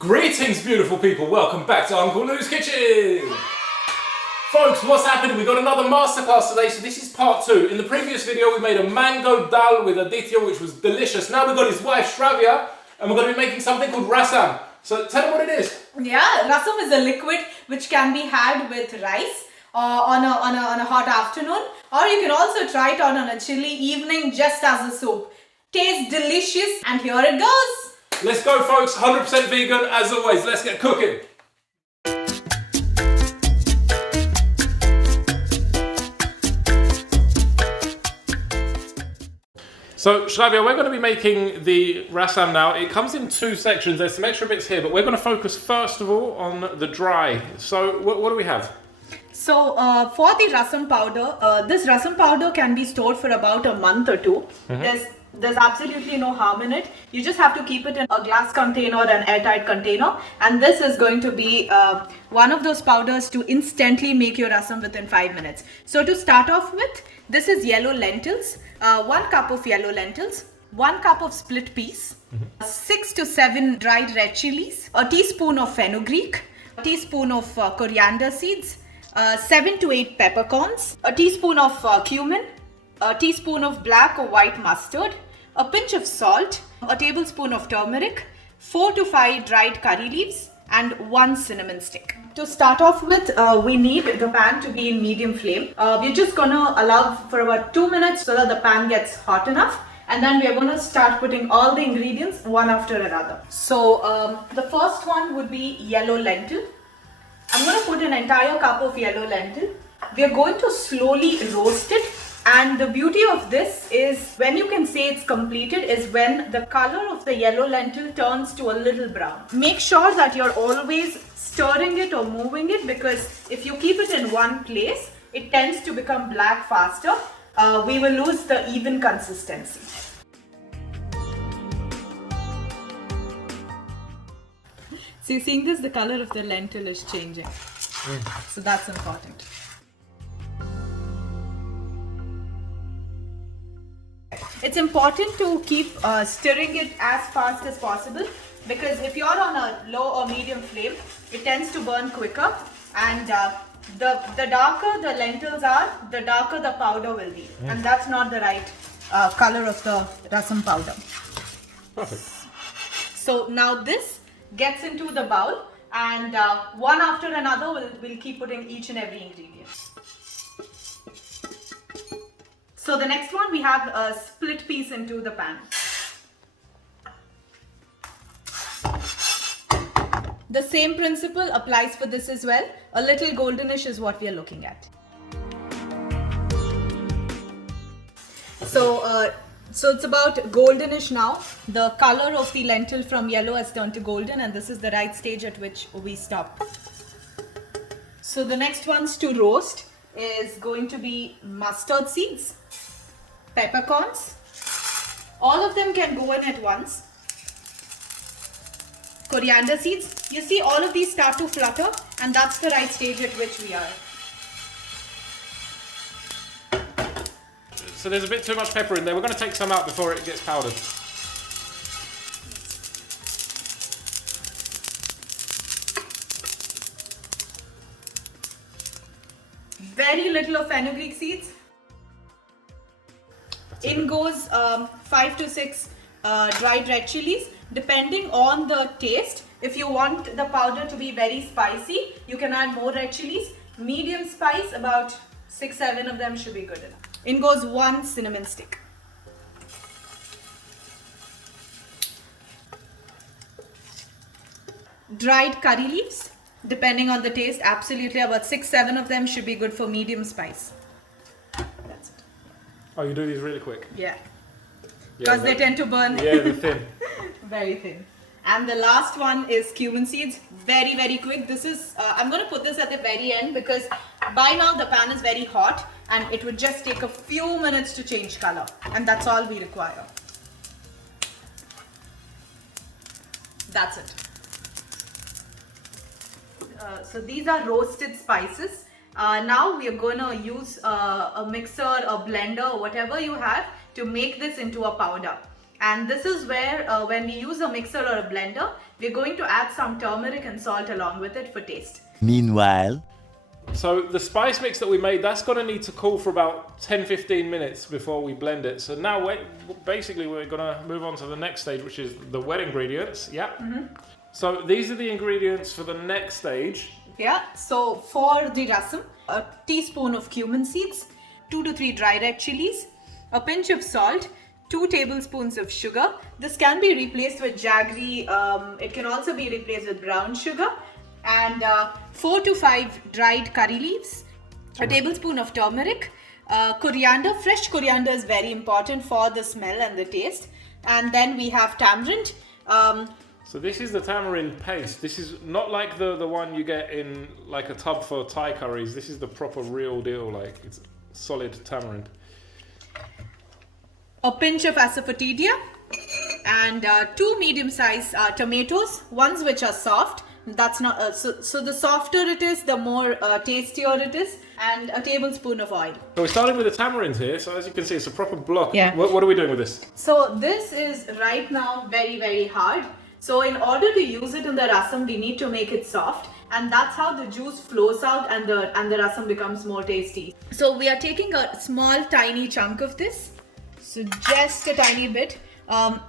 Greetings, beautiful people. Welcome back to Uncle Lou's Kitchen. Folks, what's happening? We've got another masterclass today, so this is part 2. In the previous video, we made a mango dal with Aditya, which was delicious. Now we've got his wife, Shravya, and we're going to be making something called Rasam. So tell them what it is. Yeah, rasam is a liquid which can be had with rice on a hot afternoon, or you can also try it on a chilly evening just as a soup. Tastes delicious, and here it goes. Let's go, folks. 100% vegan, as always. Let's get cooking. So, Shravya, we're going to be making the rasam now. It comes in 2 sections. There's some extra bits here, but we're going to focus first of all on the dry. So, what do we have? So, for the rasam powder, this rasam powder can be stored for about a month or 2. There's absolutely no harm in it. You just have to keep it in a glass container or an airtight container. And this is going to be one of those powders to instantly make your rasam within 5 minutes. So to start off with, this is yellow lentils. 1 cup of yellow lentils, 1 cup of split peas, 6 to 7 dried red chilies, a teaspoon of fenugreek, a teaspoon of coriander seeds, 7 to 8 peppercorns, a teaspoon of cumin, a teaspoon of black or white mustard, a pinch of salt, a tablespoon of turmeric, 4 to 5 dried curry leaves, and 1 cinnamon stick. To start off with, we need the pan to be in medium flame. We're just gonna allow for about 2 minutes so that the pan gets hot enough, and then we're gonna start putting all the ingredients one after another. So the first one would be yellow lentil. I'm gonna put an entire cup of yellow lentil. We're going to slowly roast it. And the beauty of this is when you can say it's completed is when the color of the yellow lentil turns to a little brown. Make sure that you're always stirring it or moving it, because if you keep it in one place, it tends to become black faster. We will lose the even consistency. See, seeing this, the color of the lentil is changing. So that's important. It's important to keep stirring it as fast as possible, because if you're on a low or medium flame, it tends to burn quicker, and the darker the lentils are, the darker the powder will be, and that's not the right color of the rasam powder. Perfect. So now this gets into the bowl, and one after another we'll keep putting each and every ingredient. So the next one, we have a split piece into the pan. The same principle applies for this as well. A little goldenish is what we are looking at. So it's about goldenish now. The color of the lentil from yellow has turned to golden, and this is the right stage at which we stop. So the next ones to roast is going to be mustard seeds, peppercorns. All of them can go in at once. Coriander seeds. You see all of these start to flutter, and that's the right stage at which we are. So there's a bit too much pepper in there. We're going to take some out before it gets powdered. Very little of fenugreek seeds. In goes 5 to 6 dried red chilies, depending on the taste. If you want the powder to be very spicy, you can add more red chilies. Medium spice, about 6-7 of them should be good enough. In goes 1 cinnamon stick. Dried curry leaves, depending on the taste, absolutely about 6-7 of them should be good for medium spice. That's it. Oh, you do these really quick? Yeah. Because they tend to burn. Yeah, they're thin. Very thin. And the last one is cumin seeds. Very, very quick. This is, I'm going to put this at the very end, because by now the pan is very hot and it would just take a few minutes to change color. And that's all we require. That's it. So these are roasted spices. Now we are going to use a mixer, a blender, or whatever you have to make this into a powder. And this is where when we use a mixer or a blender, we're going to add some turmeric and salt along with it for taste. Meanwhile, So the spice mix that we made, that's going to need to cool for about 10-15 minutes before we blend it. So now basically we're going to move on to the next stage, which is the wet ingredients. Yeah. So these are the ingredients for the next stage. Yeah, so for the rasam, a teaspoon of cumin seeds, 2 to 3 dry red chilies, a pinch of salt, 2 tablespoons of sugar. This can be replaced with jaggery. It can also be replaced with brown sugar. And 4 to 5 dried curry leaves, a tablespoon of turmeric, coriander. Fresh coriander is very important for the smell and the taste. And then we have tamarind. So this is the tamarind paste. This is not like the one you get in like a tub for Thai curries. This is the proper real deal, like it's solid tamarind. A pinch of asafoetida and 2 medium-sized tomatoes, ones which are soft. That's not so the softer it is, the more tastier it is, and a tablespoon of oil. So we're starting with the tamarind here. So as you can see, it's a proper block. Yeah. What are we doing with this? So this is right now very, very hard. So in order to use it in the rasam, we need to make it soft, and that's how the juice flows out and the rasam becomes more tasty. So we are taking a small tiny chunk of this. So just a tiny bit.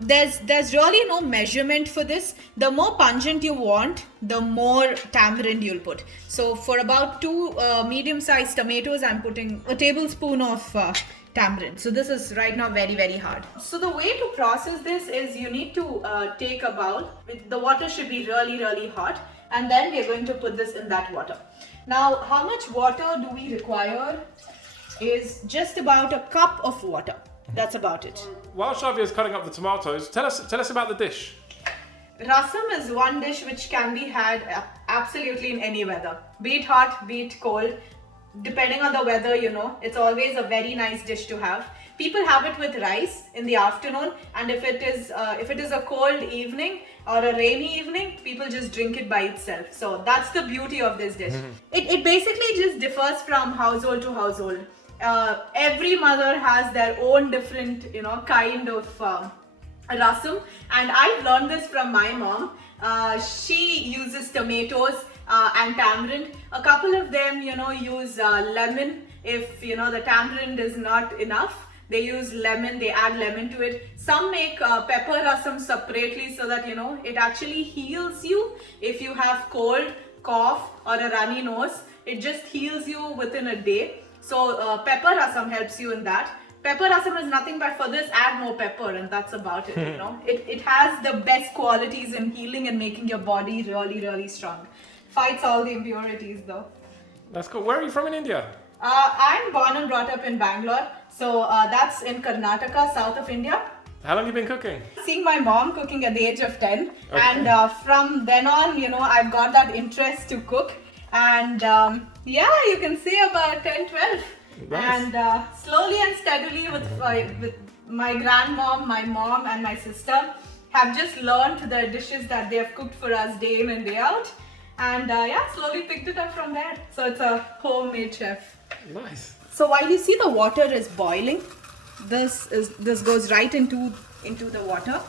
There's really no measurement for this. The more pungent you want, the more tamarind you'll put. So for about 2 medium-sized tomatoes, I'm putting a tablespoon of tamarind. So this is right now very, very hard. So the way to process this is you need to take a bowl. The water should be really, really hot, and then we're going to put this in that water. Now, how much water do we require? Is just about a cup of water. That's about it. While Shavia is cutting up the tomatoes, tell us about the dish. Rasam is one dish which can be had absolutely in any weather. Be it hot, be it cold. Depending on the weather, it's always a very nice dish to have. People have it with rice in the afternoon, and if it is a cold evening or a rainy evening, people just drink it by itself. So that's the beauty of this dish. It basically just differs from household to household. Every mother has their own different, kind of rasam, and I've learned this from my mom. She uses tomatoes and tamarind. A couple of them, use lemon. If the tamarind is not enough, they use lemon. They add lemon to it. Some make pepper rasam separately so that it actually heals you if you have cold, cough, or a runny nose. It just heals you within a day. So pepper rasam helps you in that. Pepper rasam is nothing but for this, add more pepper, and that's about it. It has the best qualities in healing and making your body really, really strong. Fights all the impurities though. That's cool. Where are you from in India? I'm born and brought up in Bangalore, so that's in Karnataka, south of India. How long have you been cooking? Seeing my mom cooking at the age of 10, and from then on, I've got that interest to cook. And you can say about 10, 12. Nice. And slowly and steadily with my grandmom, my mom and my sister have just learned the dishes that they have cooked for us day in and day out. And slowly picked it up from there. So it's a homemade chef. Nice. So while you see the water is boiling, this goes right into the water.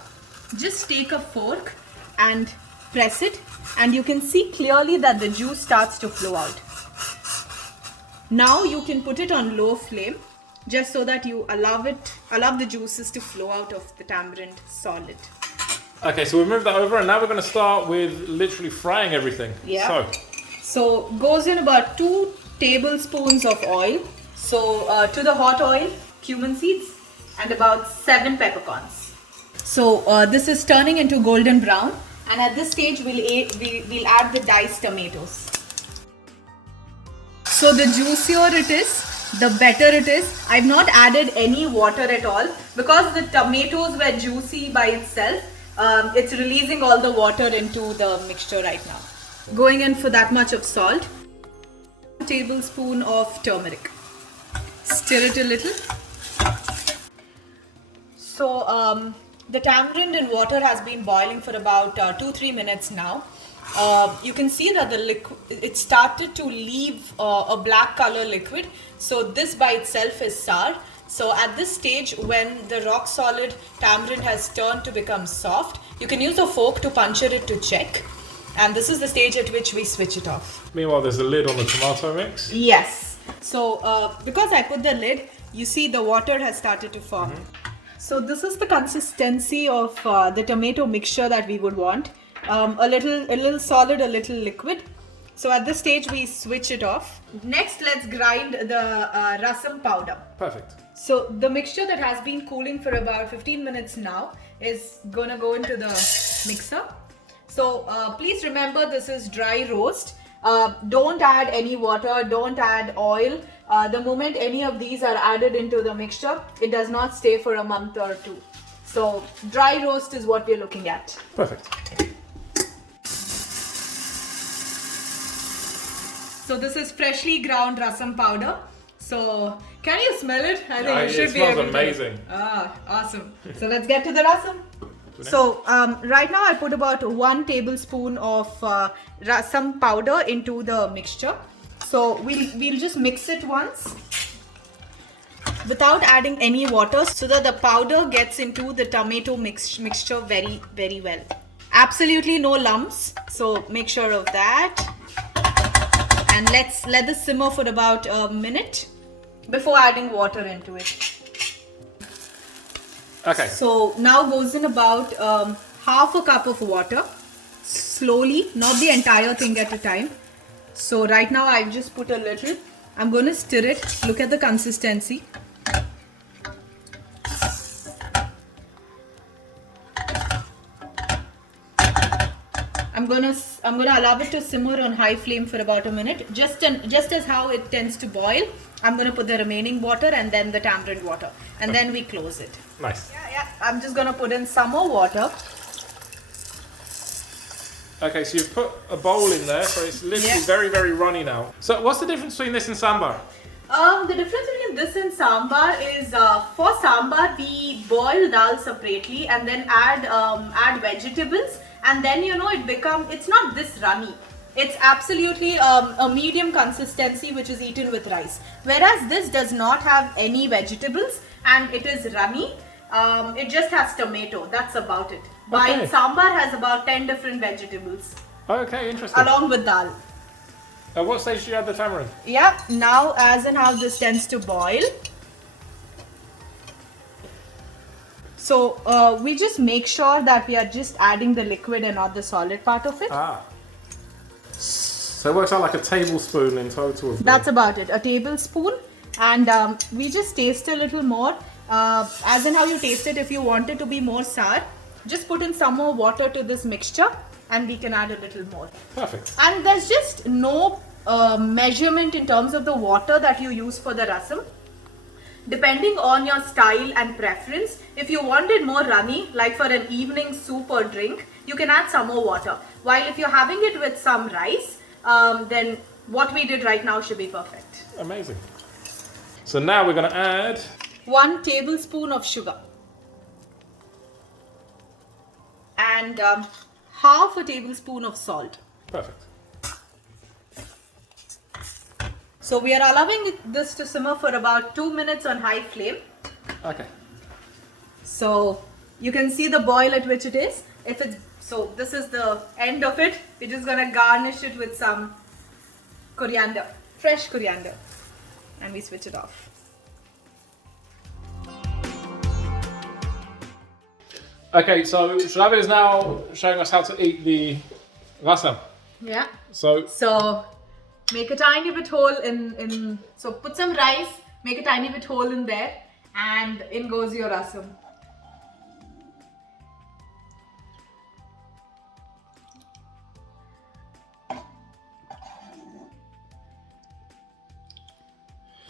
Just take a fork and press it, and you can see clearly that the juice starts to flow out. Now you can put it on low flame, just so that you allow the juices to flow out of the tamarind solid. Okay, so we've moved that over, and now we're going to start with literally frying everything. Yeah. So goes in about 2 tablespoons of oil. So to the hot oil, cumin seeds, and about 7 peppercorns. So this is turning into golden brown, and at this stage we'll add the diced tomatoes. So the juicier it is, the better it is. I've not added any water at all because the tomatoes were juicy by itself. It's releasing all the water into the mixture right now. Going in for that much of salt. 1 tablespoon of turmeric. Stir it a little. So the tamarind and water has been boiling for about 2-3 minutes now. You can see that the liquid, it started to leave a black color liquid. So this by itself is sour. So at this stage, when the rock solid tamarind has turned to become soft, you can use a fork to puncture it to check. And this is the stage at which we switch it off. Meanwhile, there's a lid on the tomato mix. Yes. So because I put the lid, you see the water has started to form. So this is the consistency of the tomato mixture that we would want. A little solid, a little liquid. So at this stage, we switch it off. Next, let's grind the rasam powder. Perfect. So the mixture that has been cooling for about 15 minutes now is gonna go into the mixer. So please remember, this is dry roast. Don't add any water, don't add oil. The moment any of these are added into the mixture, it does not stay for a month or two. So dry roast is what we're looking at. Perfect. So this is freshly ground rasam powder. So can you smell it? I think you should it be smells able to. amazing. Ah, awesome. So let's get to the rasam. So right now I put about 1 tablespoon of rasam powder into the mixture. So we'll just mix it once without adding any water, so that the powder gets into the tomato mixture very, very well. Absolutely no lumps, so make sure of that. And let's let this simmer for about a minute before adding water into it. Okay. So now goes in about half a cup of water, slowly, not the entire thing at a time. So right now I've just put a little. I'm going to stir it. Look at the consistency. I'm gonna allow it to simmer on high flame for about a minute. Just as how it tends to boil, I'm gonna put the remaining water and then the tamarind water, and then we close it. Nice. Yeah. I'm just gonna put in some more water. Okay, so you've put a bowl in there, so it's literally very, very runny now. So what's the difference between this and sambar? The difference between this and sambar is for sambar we boil dal separately and then add vegetables, and then it's not this runny. It's absolutely a medium consistency which is eaten with rice. Whereas this does not have any vegetables and it is runny. It just has tomato. That's about it. While sambar has about 10 different vegetables. Okay, interesting. Along with dal. At what stage do you add the tamarind? Yeah, now as and how this tends to boil. So we just make sure that we are just adding the liquid and not the solid part of it. So it works out like a tablespoon in total. That's about it, a tablespoon. And we just taste a little more. As in how you taste it, if you want it to be more sour, just put in some more water to this mixture and we can add a little more. Perfect. And there's just no measurement in terms of the water that you use for the rasam. Depending on your style and preference, if you want it more runny, like for an evening soup or drink, you can add some more water. While if you're having it with some rice, then what we did right now should be perfect. Amazing. So now we're going to add 1 tablespoon of sugar and half a tablespoon of salt. Perfect. So we are allowing this to simmer for about 2 minutes on high flame. Okay. So you can see the boil at which it is. So this is the end of it. We're just gonna garnish it with some coriander, fresh coriander, and we switch it off. Okay, so Shravi is now showing us how to eat the rasam. Yeah. So make a tiny bit hole so put some rice, make a tiny bit hole in there, and in goes your rasam.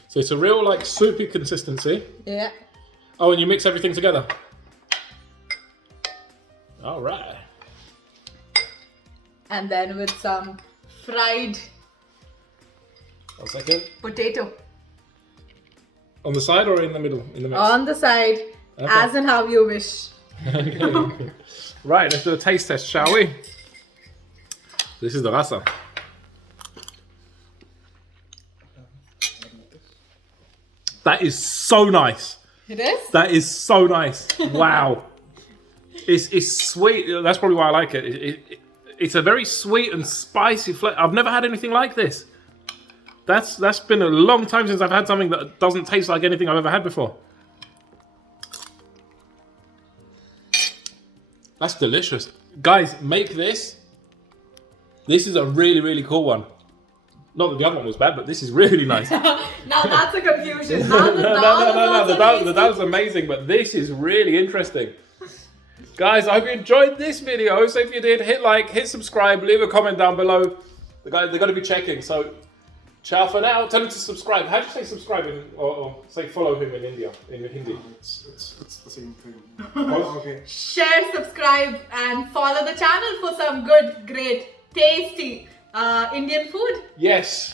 So it's a real like soupy consistency. Yeah. Oh, and you mix everything together. All right. And then with some fried 1 second. potato. On the side or in the middle? In the mix? On the side, as and how you wish. Okay. Right, let's do a taste test, shall we? This is the rasam. That is so nice. It is? That is so nice. Wow. It's sweet. That's probably why I like it. It's a very sweet and spicy flavor. I've never had anything like this. That's been a long time since I've had something that doesn't taste like anything I've ever had before. That's delicious. Guys, make this. This is a really, really cool one. Not that the other one was bad, but this is really nice. Now that's a confusion. Now The dal's amazing, but this is really interesting. Guys, I hope you enjoyed this video. So if you did, hit like, hit subscribe, leave a comment down below. They're going to be checking. So, ciao for now. Tell them to subscribe. How do you say subscribe or say follow him in India, in Hindi? It's the same thing. Okay. Share, subscribe, and follow the channel for some good, great, tasty Indian food. Yes.